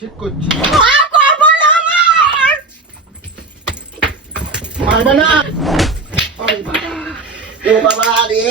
ঠিক করছি। মারবে না। এ বাবা রে,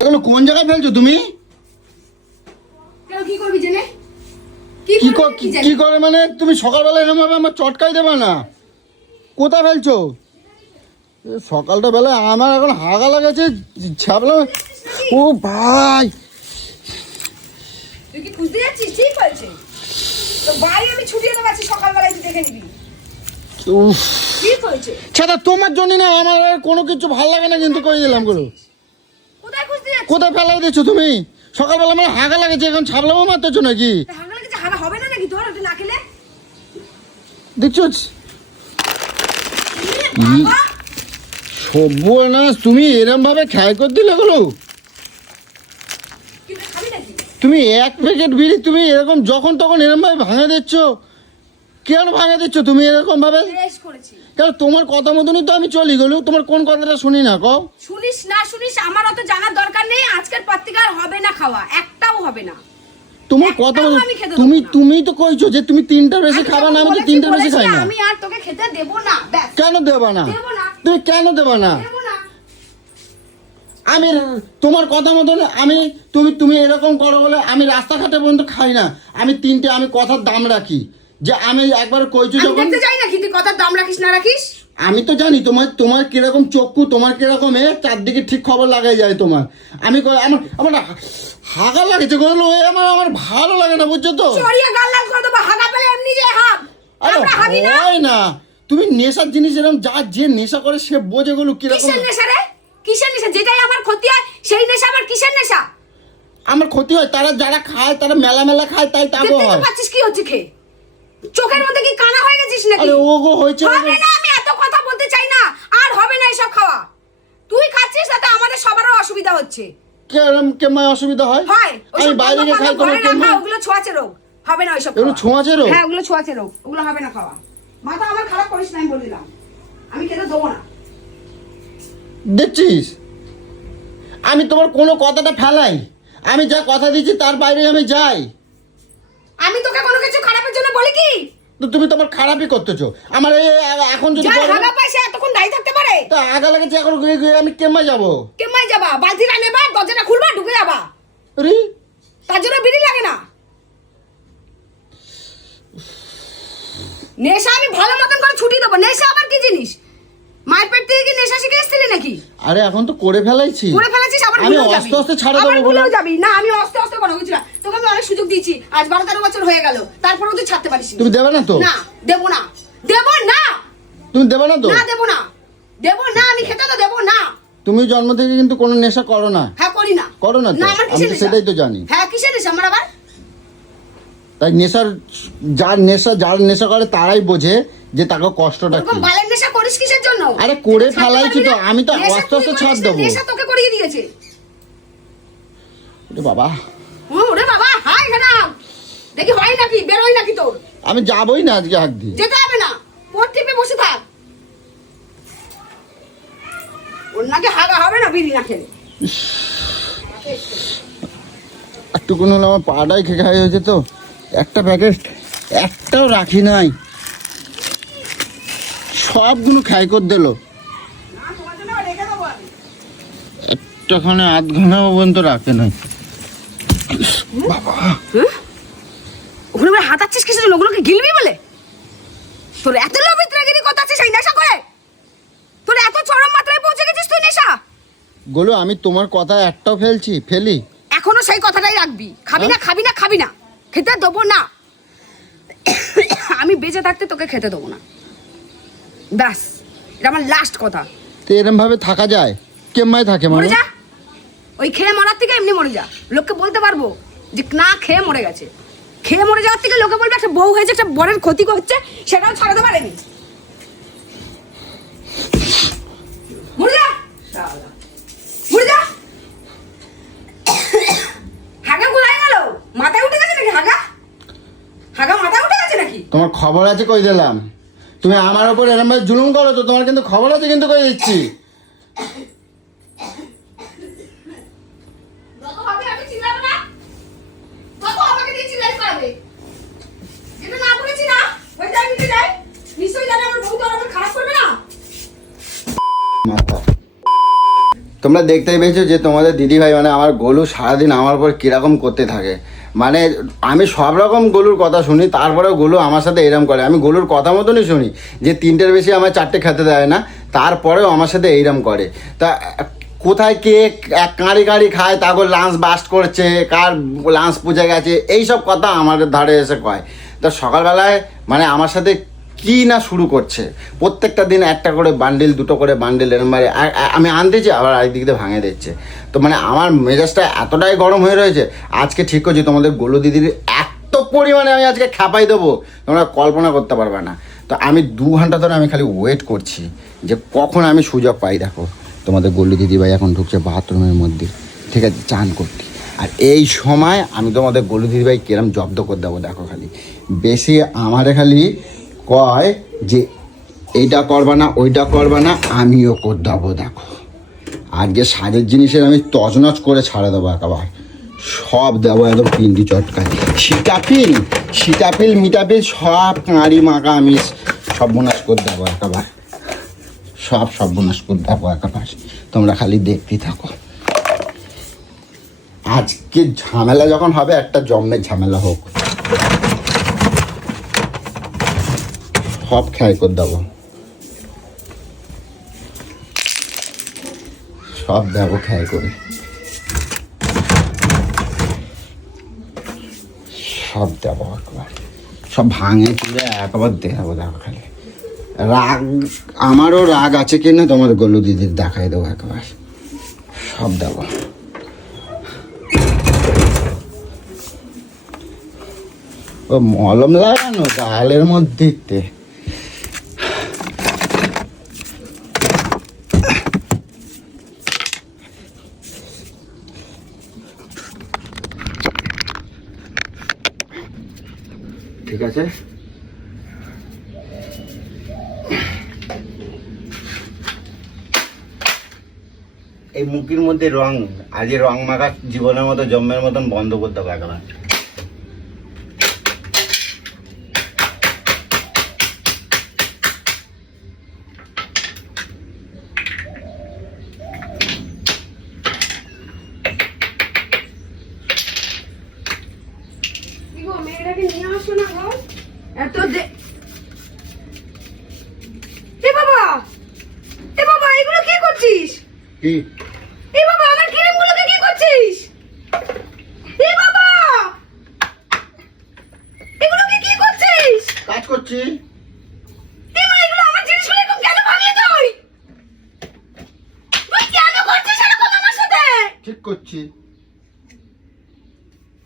এগুলো কোন জায়গায় ফেলছো তুমি? কি করবি জেনে? কি করে মানে তুমি সকালবেলা এরকম ভাবে আমার চটকাই দেবে না? কোথায় ফেলছো? সকালটা বেলা আমার এখন হাগা লাগাচ্ছে ছাবলাম। ও ভাই, তুই কি খুঁজতে যাচ্ছিস? ঠিক বলছে তো, বাড়ি আমি ছুটিয়ে দেবো সকালবেলায়, তুই দেখে নিবি। উফ, ঠিক হয়েছে। ছাতা তোমার জন্য না, আমার আর কোনো কিছু ভালো লাগে না কিন্তু কই দিলাম গুলো। কোথায় খুঁজতে যাচ্ছিস? কোথায় ফেলাই দিচ্ছ তুমি? সকালবেলা আমার হাগা লাগেছে, এখন ছাবলামও মারতেছো নাকি? হাগা লেগেছে, হাগা হবে না নাকি তোর? ওটা না খেলে দেখছো সর্বনাশ, তুমি এরম ভাবে খেয়াল করে দিলে গুলো। খাবি নাকি? তুমি এক প্যাকেট বিড়ি তুমি এরকম যখন তখন এরকম ভাবে ভাঙা দিচ্ছ কেন? ভাঙা দিচ্ছ তুমি এরকম ভাবে বেশ করেছি। কেন? তোমার কথা মতনই তো আমি চলি গেলু, তোমার কোন কথাটা শুনি না কও? শুনিস না শুনিস আমার অত জানার দরকার নেই। আজকের পত্রিকা আর হবে না খাওয়া, একটাও হবে না। তোমার কথা একটাও মতো আমি খেতে তুমি দেবো না। তুমি তো কইছো যে তুমি তিনটার বেশি খাবা না, আমি তো তিনটার বেশি খাই না। আমি আর তোকে খেতে দেব না। ব্যাস। কেন দেবা না? দেব না। তুমি কেন দেবা না? দেব না। আমি তোমার কথা মতন আমি তুমি এরকম করো বলে আমি রাস্তাঘাটে পর্যন্ত খাই না। আমি তিনটে, আমি কথার দাম রাখি যে আমি একবার কইছো আমি যখন। দেখতে চাই না কিন্তু কথার দাম রাখিস না রাখিস। আমি তো জানি তোমার কিরকম চক্ষু, তোমার কিরকম চারদিকে ঠিক খবর লাগাই যায় তোমার। আমি আমার আমার হাগা লাগেছে গেল, আমার ভালো লাগে না, বুঝছো তো? চড়িয়ে গাল লাল করে দেবো, হাগা পেলে এমনি যে হাগ। আরে আমরা হাগি না। হয় না, তুমি নেশার জিনিস এরকম যে নেশা করে সে বোঝে গুলো কিরকম। কিসের নেশা রে? কিসের নেশা? যেটাই আমার ক্ষতি হয় সেই নেশা আমার কিসের নেশা? আমার ক্ষতি হয়, তারা যারা খায় তারা মেলা মেলা খায়, তাই তাগো দেখতে তো হয়। পাচ্ছিস কি হচ্ছে খেয়ে? চোখের মধ্যে কি কানা হয়ে গেছিস নাকি? আরে ওগো হয়েছে। হবে না, আমি এত কথা বলতে চাই না। আর হবে না এসব খাওয়া। তুই খাচ্ছিস তাতে আমাদের সবারও অসুবিধা হচ্ছে। কেমন অসুবিধা হয়? হয় আমি বাইরে গিয়ে খাই, তোমার কেমন? ওগুলো ছোঁয়াচে রোগ। হবে না ওইসব। এগুলো ছোঁয়াচে রোগ? হ্যাঁ, ওগুলো ছোঁয়াচে রোগ। ওগুলো হবে না খাওয়া। মাথা আমার খারাপ করিস না, আমি বলে দিলাম। আমি খেতে দেবো না। দেখছিস আমি তোমার কোনো কথাটা ফেলাই, আমি যা কথা দিচ্ছি তার বাইরে আমি যাই। আমি তোকে কোনো কিছু খারাপের জন্য বলি কি? তো তুমি তোমার খারাপই করতেছো আমার। এখন যদি যার হাগা পায় সে এতক্ষণ দাঁড়িয়ে থাকতে পারে? তা আগা লাগেছে, এখন আমি কেমন যাবো? কেমন যাবা? বালতিটা নেবা, দরজাটা খুলবা, ঢুকে যাবা। আরে তার জন্য বিড়ি লাগে না। নেশা আমি ভালো মতন করে ছুটি দেবো। নেশা আবার কি জিনিস? মায়ের পেট থেকে কি নেশা শিখে এসেছিলি নাকি? আরে এখন তো করে ফেলাইছি। করে ফেলেছিস, আবার আমি ভুলেও যাবি। আস্তে আস্তে ছাড়ে আবার দেবো বলে। ভুলেও যাবি না। আমি আস্তে আস্তে করো, বুঝলা? তোকে আমি অনেক সুযোগ দিয়েছি। আজ 12-13 বছর হয়ে গেল, তারপরেও তুই ছাড়তে পারিস তুমি দেবে না তো? না, দেবো না। দেবো না। তুমি দেবে না তো? না, দেবো না। দেবো না, আমি খেতে তো দেবো না। তুমি জন্ম থেকে কিন্তু কোনো নেশা করো না। হ্যাঁ, করি না। করো না তো? না, আমার আমি কিসের তো নেশা? সেটাই তো জানি। হ্যাঁ, কিসের নেশা আমার আবার? তাই যার নেশা করে তারাই বোঝে যে তাকে কষ্টটা কি। ওরকম বালের নেশা করিস কিসের জন্য? আরে করে ছাড়তে ফেলাইছি পারবি তো, না? আমি তো নেশা আস্তে আস্তে তুই ছাড় করিস না, দেবো। নেশা তোকে করিয়ে দিয়েছে। ওরে বাবা, ওরে বাবা, হাই না। দেখি হয় নাকি, বেরোয় নাকি তোর? আমি যাবোই না আজকে হাত দিয়ে। যেতে হবে না। ওর টিপে বসে থাক। ওর নাকি হাগা হবে না বিড়ি না খেলে। একটুকুন হলে আমার পাটাই খেয়ে হয়েছে তো। একটা প্যাকেট একটাও রাখি নাই, সবগুলো খাই করে দিল। একটাখানে আধ ঘন্টা পর্যন্ত রাখে নাই। বাবা, ওখানে আবার হাতাচ্ছিস কিসের জন্য? ওগুলোকে গিলবি বলে? তোর এত লবিত্রাগিরি কথা আছে সেই নেশা করে? তোর এত চরম মাত্রায় পৌঁছে গেছিস তুই নেশা? গোলু আমি তোমার কথা একটাও ফেলি? এখনো সেই কথাটাই রাখবি? খাবি না, খাবি না, খাবি না। খেতে দেবো না। আমি বেঁচে থাকতে তোকে খেতে দেবো না। ব্যাস, এটা আমার লাস্ট কথা। তো এরম ভাবে থাকা যায়? কেমমায় থাকে মরে মানে? যা। ওই খেয়ে মরার থেকে এমনি মরে যা। লোককে বলতে পারবো যে না খেয়ে মরে গেছে। খেয়ে মরে যাওয়ার থেকে লোকে বলবে একটা বউ হয়েছে, একটা বরের ক্ষতি হচ্ছে, সেটাও ছাড়াতে পারেনি। মরে যা, মরে যা। হাগা কোথায় গেল? মাথায় উঠে গেছে নাকি হাগা? হাগা মাথায় উঠে গেছে নাকি? তোমার খবর আছে কই দিলাম। তুমি আমার উপর এরম ভাবে জুলুম করো তো তোমার কিন্তু খবর আছে কিন্তু কই দিচ্ছি। যত ভাবে আমি চিল্লাবো তোমরা দেখতেই পেয়েছো যে তোমাদের দিদিভাই মানে আমার গোলু সারাদিন আমার উপর কীরকম করতে থাকে। মানে আমি সব রকম গোলুর কথা শুনি, তারপরেও গোলু আমার সাথে এরম করে। আমি গোলুর কথা মতনই শুনি যে 3টের বেশি আমার 4টে খেতে দেয় না, তারপরেও আমার সাথে এইরম করে। তা কোথায় কে এক কাঁড়ি কাঁড়ি খায়, তারপর লাঞ্চ বাস্ট করছে, কার লাঞ্চ পুজো গেছে, এইসব কথা আমাদের ধারে এসে কয়। তো সকালবেলায় মানে আমার সাথে কি না শুরু করছে, প্রত্যেকটা দিন একটা করে বান্ডিল, 2টো করে বান্ডিল এরম মানে আমি আনতেছি, আবার আরেকদিক দিয়ে ভাঙে দিচ্ছে। তো মানে আমার মেজাজটা এতটাই গরম হয়ে রয়েছে। আজকে ঠিক করছি তোমাদের গোলু দিদির এত পরিমাণে আমি আজকে খাপাই দেবো, তোমরা কল্পনা করতে পারবে না। তো আমি 2 ঘন্টা ধরে আমি খালি ওয়েট করছি যে কখন আমি সুযোগ পাই। দেখো তোমাদের গোলু দিদিভাই এখন ঢুকছে বাথরুমের মধ্যে, ঠিক আছে, চান করতে। আর এই সময় আমি তোমাদের গোলু দিদিভাই কিরম জব্দ করে দেবো দেখো। খালি বেশি আমারে খালি কয় যে এইটা করবা না, ওইটা করবা না, আমিও করে দেবো। দেখো আজকে সাজের জিনিসের আমি তছনছ করে ছাড়ে দেবো একেবারে, সব দেবো একদম পিন্ডি চটকায়। সীতাপিল মিটাপিল সব কাঁড়ি মাখা আমি সর্বনাশ করে দেবো একেবারে, সব সর্বনাশ করে দেবো একেবারে। তোমরা খালি দেখতেই থাকো। আজকে ঝামেলা যখন হবে একটা জম্মের ঝামেলা হোক, সব খেয়াল করে দেবো, সব দেবো খেয়াল করে, সব দেবো একবার, সব ভাঙে চুলে একবার দেখাবো। দেখো খালি রাগ, আমারও রাগ আছে কিনা তোমার গোলু দিদির দেখাই দেবো একবার, সব দেবো। ও মলম লাগানো গালের মধ্যে, ঠিক আছে। এই মুখের মধ্যে রং, আজ রং মাখা জীবনের মতো জন্মের মতন বন্ধ করতে হবে একেবারে। মেয়েটাকে নিয়ে আসো না গো, এত এ বাবা, এ বাবা, এগুলো কি করছিস? কি এ বাবা, আমার ক্রিমগুলোকে কি করছিস? এ বাবা, এগুলোকে কি করছিস? কাজ করছি। এ মা, এগুলো আমার জিনিসগুলো এরকম কেন ভাঙলি তুই? তুই কেন করছিস এরকম আমার সাথে? ঠিক করছি,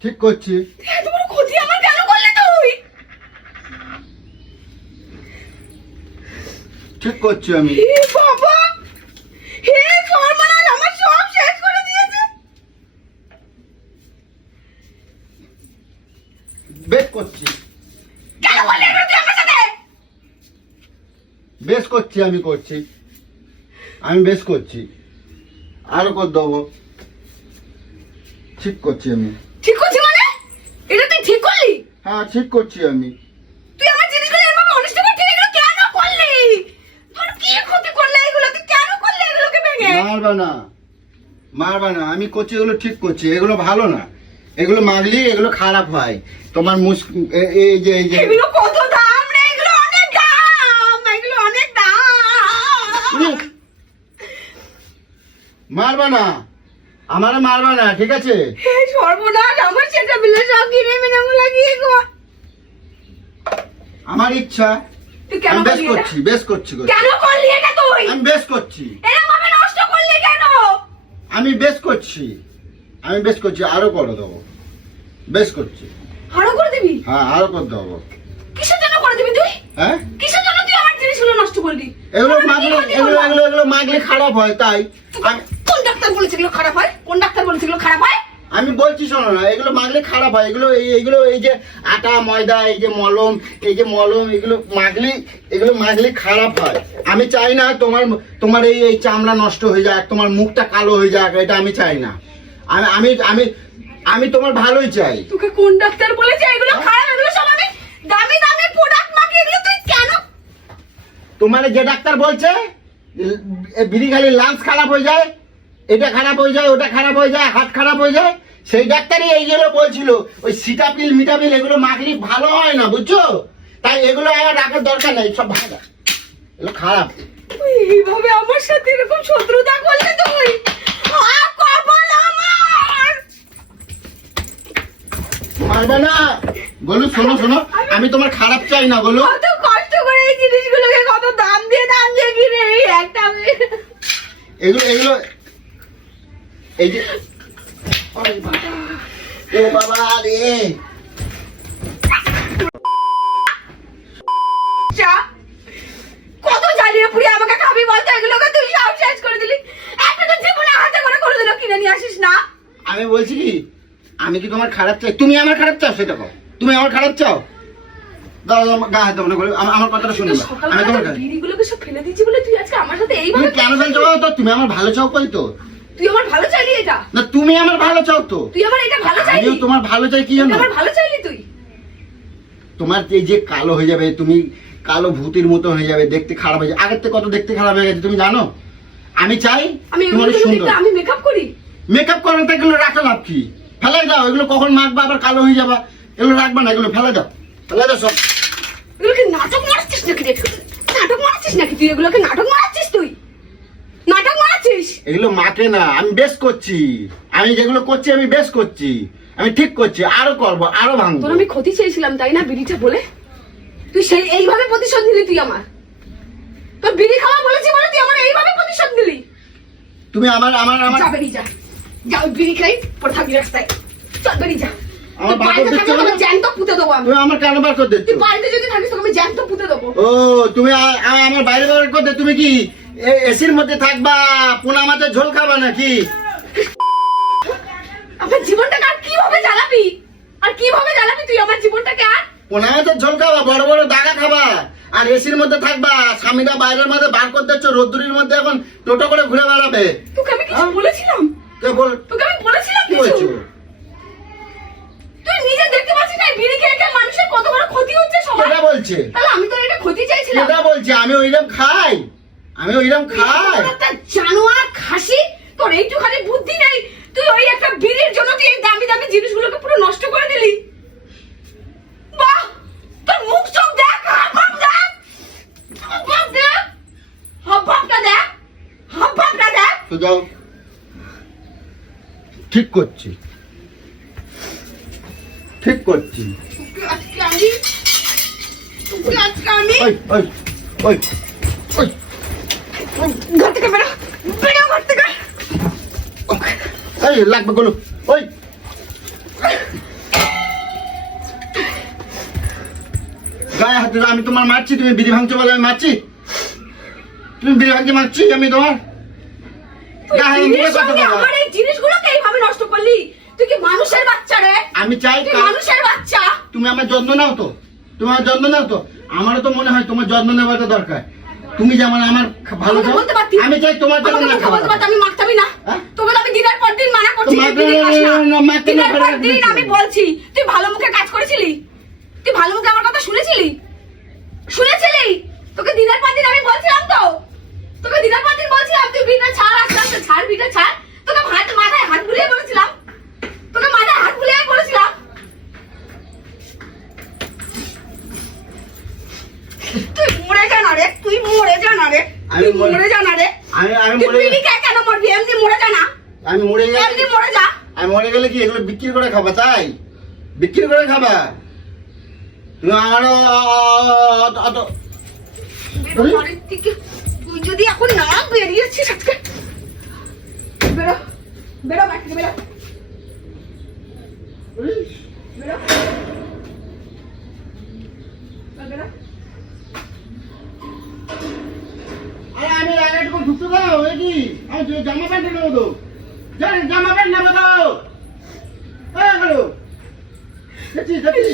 ঠিক করছি। এত বড় ক্ষতি আমার কেন করলি তুই? ঠিক করছি আমি। এ বাবা, হে সর্বনাশ, আমার সব শেষ করে দিয়েছে। বেশ করছি, কেন করলি এগুলো তুই আমার সাথে? বেশ করছি, আমি করছি, আমি বেশ করছি, আরো করে দেবো। ঠিক করছি আমি। ঠিক করছি মানে? এটা তুই ঠিক করলি? হ্যাঁ ঠিক করছি আমি। তুই আমার জিনিসগুলো এরকম অনিষ্ট করছিস, এগুলো কেন করলি? তোর কি ক্ষতি করলে এগুলো? তুই কেন করলি এগুলোকে ভেঙে? মারবা না, মারবা না, আমি করছি, এগুলো ঠিক করছি। এগুলো ভালো না, এগুলো মাগলি এগুলো খারাপ হয়। তোমার এই যে এগুলো কত দাম রে? এগুলো অনেক দাম, এগুলো অনেক দাম। মারবা না, আমারে মারবা না, ঠিক আছে? হে সর্বনাশ, আমার সেটা বিলে সব কিনে মিনামু লাগিয়ে গো। আমার ইচ্ছা, তুই কেন আমি বেশ করলি করছি, এটা? বেশ করছি, কেন করলি এটা তুই? আমি বেশ করছি, এরকম ভাবে নষ্ট করলি কেন? আমি বেশ করছি, আমি বেশ করছি, আরো করে দেবো। বেশ করছি, আরো করে দিবি? হ্যাঁ আরো করে দেবো। কিসের জন্য করে দিবি তুই? হ্যাঁ কিসের জন্য তুই আমার জিনিসগুলো নষ্ট করলি? এগুলো আমার কি মাগলে, ক্ষতি এগুলো হলো? এগুলো এগুলো মাগলে খারাপ হয়, তাই আমি কোন ডাক্তার বলেছে এগুলো খারাপ হয়? কোন ডাক্তার বলেছে এগুলো খারাপ হয়? আমি বলছি শোনো না, এগুলো মাগলে খারাপ হয়। এগুলো এই যে আটা ময়দা, এই যে মলম, এগুলো মাগলে খারাপ হয়। আমি চাই না তোমার এই চামড়া নষ্ট হয়ে যাক, তোমার মুখটা কালো হয়ে যাক, এটা আমি চাই না। আমি আমি আমি আমি তোমার ভালোই চাই। তোকে কোন ডাক্তার বলেছে এগুলো খারাপ? এগুলো সব আমি দামি দামি প্রোডাক্ট মাখি, এগুলো তুই কেন? তোমার যে ডাক্তার বলছে বিড়ি খালি লাঞ্চ খারাপ হয়ে যায়, এটা খারাপ হয়ে যায়, ওটা খারাপ হয়ে যায়, হাত খারাপ হয়ে যায়, সেই ডাক্তারই এইগুলো বলছিল ওই সিটাপিল মিটাপিল এগুলো মাখলে ভালো হয় না, বুঝছো? তাই এগুলো আমার রাখার দরকার নেই, সব ভালো, এগুলো খারাপ। এইভাবে আমার সাথে এরকম শত্রুতা করলে তুই কপাল আমার। মারবে না বলু, শোনো শোনো, আমি তোমার খারাপ চাই না বলু। কত কষ্ট করে এই জিনিসগুলোকে কত দাম দিয়ে কিনে এই একটা এগুলো এগুলো এই যে ওরে বাবা, এ বাবা রে, কত জ্বালিয়ে পুড়িয়ে আমাকে খাবি বলতো, এগুলোকে তুই সব শেষ করে দিলি। একটা তো জীবনে হাতে করে দিল, কিনে নিয়ে আসিস না। আমি বলছি কি, আমি কি তোমার খারাপ চাই? তুমি আমার খারাপ চাও সেটা কও, তুমি আমার খারাপ চাও? দাও গা হাতে মনে করে আমার কথাটা শুনবে। আমি তোমার বিড়িগুলোকে সব ফেলে দিয়েছি বলে তুই আজকে আমার সাথে তুমি এইভাবে কেন ফেলছো? তো তুমি আমার ভালো চাও কই তো? তুই আমার ভালো চাইলি এটা? না তুমি আমার ভালো চাও তো? তুই আমার এটা ভালো চাইলি? আমিও তোমার ভালো চাই, কি জানো? আমার ভালো চাইলি তুই? তোমার এই যে কালো হয়ে যাবে, তুমি কালো ভূতের মতো হয়ে যাবে, দেখতে খারাপ হয়ে যাবে, আগের থেকে কত দেখতে খারাপ হয়ে গেছে তুমি জানো? আমি চাই আমি তোমার এগুলো সুন্দর। দেখতে আমি মেকআপ করি? মেকআপ করার থেকে এগুলো রাখা লাভ কি? ফেলাই দাও, এগুলো কখন মাখবা আবার কালো হয়ে যাবা, এগুলো রাখবা না, এগুলো ফেলে দাও, ফেলে দাও সব। এগুলোকে নাটক মারাচ্ছিস নাকি রে? নাটক মারাচ্ছিস নাকি তুই? এগুলোকে নাটক মারাচ্ছিস তুই? নাটক মারাচ্ছিস? এগুলো মাকে না, আমি বেশ করছি, আমি যেগুলো করছি আমি বেশ করছি, আমি ঠিক করছি, আরো করবো, আরো ভাঙবো। তোর আমি ক্ষতি চেয়েছিলাম তাই না বিড়িটা বলে? তুই সেই এইভাবে প্রতিশোধ নিলি তুই আমার? তোর বিড়ি খাওয়া বলেছি বলে তুই আমার এইভাবে প্রতিশোধ নিলি? তুমি আমার আমার আমার যা বেরিয়ে যা, যা ওই বিড়ি খাই পড়ে থাকবি রাস্তায়, চল বেরিয়ে যা। আমার তুই বাড়িতে থাকলে তোকে জ্যান্ত পুঁতে দেবো আমি। তুমি আমার কেন বার করে দিচ্ছ? তুই বাড়িতে যদি থাকিস তোকে আমি জ্যান্ত পুঁতে দেবো। ও তুমি আমার বাইরে বার করতে, তুমি কি এসির মধ্যে থাকবা, পোনা মাছের ঝোল খাবা নাকি? আমার জীবনটাকে আর কিভাবে জ্বালাবি? আর কিভাবে জ্বালাবি তুই আমার জীবনটাকে? আর পোনা মাছের ঝোল খাবা, বড় বড় দাগা খাবা, আর এসির মধ্যে থাকবা, স্বামীরা বাইরের মধ্যে বার করে দিচ্ছ, রোদ্দুরির মধ্যে এখন টোটো করে ঘুরে বেড়াবে। তোকে আমি কিছু বলেছিলাম? তোকে আমি বলেছিলাম কি কিছু? বলছো? তুই নিজে দেখতে পাচ্ছিস না বিড়ি খেয়ে খেয়ে মানুষের কত বড় ক্ষতি হচ্ছে সবার? কেটা বলছে? তাহলে আমি তো এটা ক্ষতি চাইছিলাম। কেটা বলছে? আমি ওইরকম খাই, আমি ওইরকম খাই। তুই একটা জানোয়ার খাসি, তোর এইটুখানি বুদ্ধি নেই। তুই ওই একটা বিড়ির জন্য তুই এই দামি দামি জিনিসগুলোকে পুরো নষ্ট করে দিলি। বাহ, তোর মুখ চোখ দেখ, হাবভাব দেখ, হাবভাব দেখ, হাবভাবটা দেখ, হাবভাবটা দেখ। তো যাও, ঠিক করছি, ঠিক করছি। তোকে আজকে আমি, তোকে আজকে আমি ওই ওই ওই ওই ঘর থেকে বেরো, বেরো ঘর থেকে। এই লাগবে গুলো, ওই গায়ে হাতে দাও, আমি তোমার মারছি, তুমি বিড়ি ভাঙছো বলে আমি মারছি? তুমি বিড়ি ভাঙছি মারছি আমি তোমার? গায়ে হাত দিয়ে কথা বলো। আমার এই জিনিসগুলোকে এইভাবে নষ্ট করলি? তুই কি মানুষের বাচ্চা রে? আমি চাই তুই মানুষের বাচ্চা? তুমি আমার যত্ন নাও তো, তুমি আমার যত্ন নাও তো। আমারও তো মনে হয় তোমার যত্ন নেওয়াটা দরকার। তুমি যেমন আমার ভালো আমাকে চাও, বলতে পারতি? আমি চাই তোমার জন্য আমাকে না মুখে খাওয়া। বলতে পারতি আমি মারতামই না? হ্যাঁ? তোকে তো আমি দিনের পর দিন মানা করছি তো যে বিড়ি খাস না। মারতে না দিনের পারে পর দিন আমি বলছি, তুই ভালো মুখে কাজ করেছিলি? তুই ভালো মুখে আমার কথা শুনেছিলি? শুনেছিলি? তোকে দিনের পর দিন আমি বলছিলাম তো, তোকে দিনের পর দিন বলছিলাম তুই বিড়িটা ছাড়, আস্তে আস্তে ছাড়, বিড়িটা ছাড়। তোকে মাথায় হাত বুলিয়ে বলেছিলাম, তোকে মাথায় হাত বুলিয়ে বলেছিলাম। তুই মরে যা না রে, তুই মরে যা না রে, তুই মরে যা না রে। আমি তুই মরে বিড়ি খেয়ে কেন মরবি? এমনি মরে যা না, আমি মরে গেলে, এমনি মরে যা। আমি মরে গেলে কি এগুলো বিক্রি করে খাবা? তাই বিক্রি করে খাবা? তুমি আমারও অত বেরো বাড়ির থেকে। তুই যদি এখন না বেরিয়েছিস আজকে, বেরো, বেরো বাড়ি থেকে বেরো, বেরো, বেরো। আমি আগে ঢুকতে দাও, কি আমি জামা প্যান্ট নেবো তো, জামা প্যান্ট নেবো তো।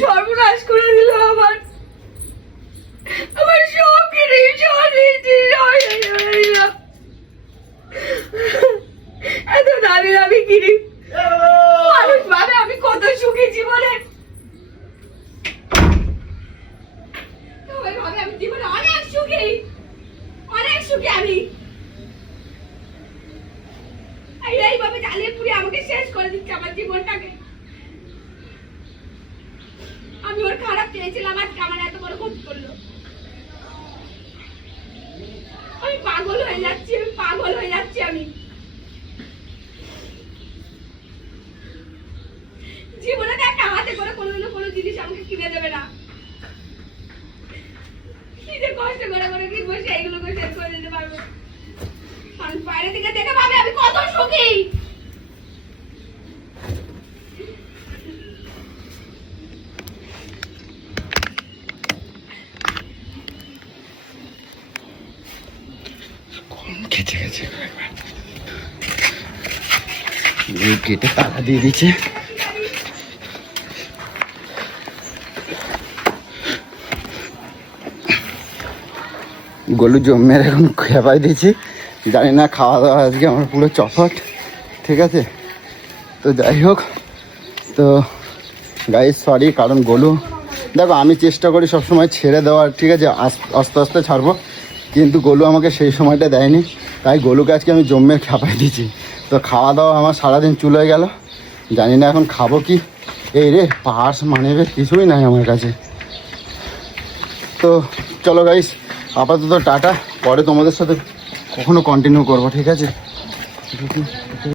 সর্বনাশ করে দিল আমার, আমার সব কিনে এত দামি দামি কিনি। মানুষ ভাবে আমি কত সুখী জীবনে, সবাই ভাবে আমি জীবনে অনেক সুখী, অনেক সুখী আমি। এই জ্বালিয়ে পুড়ে আমাকে শেষ করে দিচ্ছে আমার জীবনটাকে। আমি ওর খারাপ চেয়েছিলাম, আজকে আমার এত বড় ক্ষতি করলো। আমি পাগল হয়ে যাচ্ছি, আমি পাগল হয়ে যাচ্ছি। আমি জীবনে তো একটা হাতে করে কোনোদিনও কোনো জিনিস আমাকে কিনে দেবে না। কি যে কষ্ট করে করে কিনবো, সেইগুলোকে শেষ করে দিতে পারবো। আমি বাইরে থেকে দেখে ভাবে আমি কত সুখী। খেছে গেছে, গেটে তালা দিয়ে দিচ্ছে। গলু জমের এখন খেপাই দিয়েছি, জানি না খাওয়া দাওয়া আজকে আমার পুরো চফট। ঠিক আছে, তো যাই হোক, তো গাইস সরি, কারণ গলু দেখো আমি চেষ্টা করি সবসময় ছেড়ে দেওয়ার, ঠিক আছে, আস্তে আস্তে ছাড়বো, কিন্তু গলু আমাকে সেই সময়টা দেয়নি, তাই গলুকে আজকে আমি জম্মের খেপাই দিয়েছি। তো খাওয়া দাওয়া আমার সারাদিন চলে গেল, জানি না এখন খাবো কি। এই রে পার্স মানে কিছুই নাই আমার কাছে। তো চলো গাইস, আপাতত টাটা, পরে তোমাদের সাথে কখনো কন্টিনিউ করবো, ঠিক আছে।